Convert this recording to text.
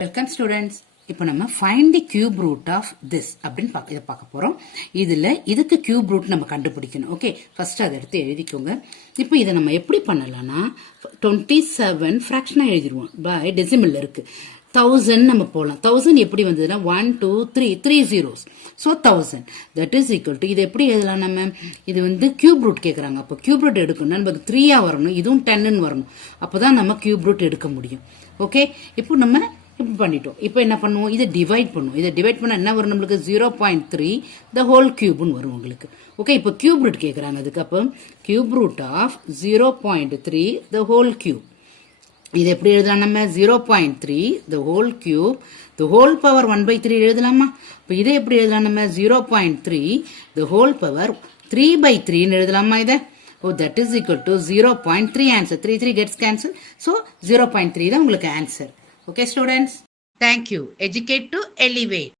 Welcome students. இப்போ நம்ம find the cube root of this அப்படின்னு இதை பார்க்க போறோம். இதுக்கு கியூப் ரூட் நம்ம கண்டுபிடிக்கணும். ஓகே, ஃபர்ஸ்ட் அதை எடுத்து எழுதிக்கோங்க. இப்போ இதை நம்ம எப்படி பண்ணலாம்னா 27 ஃபிராக்ஷனா எழுதிடுவோம். பை டெசிமல்ல இருக்கு. 1000 நம்ம போகலாம். 1000 எப்படி வந்ததுன்னா 1 2 3 zeros. So 1000 that is equal to இது எப்படி எழுதலாம் நம்ம? இது வந்து கியூப் ரூட் கேட்குறாங்க. அப்போ கியூப் ரூட் எடுக்கணும்னா நமக்கு 3 வரணும், இதுவும் 10 வரணும். அப்போதான் நம்ம கியூப் ரூட் எடுக்க முடியும். ஓகே, இப்போ நம்ம இப்படி பண்ணிட்டோம். இப்போ என்ன பண்ணுவோம்? இதை டிவைட் பண்ணுவோம். இதை டிவைட் பண்ணால் என்ன வரும் நம்மளுக்கு? 0.3 த ஹோல் கியூப்னு வரும் உங்களுக்கு. ஓகே, இப்போ கியூப் ரூட் கேட்குறாங்க. அதுக்கு அப்போ cube root of 0.3 the whole cube. இது எப்படி எழுதலாம் நம்ம? 0.3 the whole cube the whole power 1/3 எழுதலாமா? இப்போ இதை எப்படி எழுதலாம் நம்ம? 0.3 த ஹோல் பவர் 3/3 எழுதலாமா இதை? Oh, that is equal to 0.3 answer. 3 gets cancelled. So 0.3 தான் உங்களுக்கு answer. Okay students, thank you. Educate to elevate.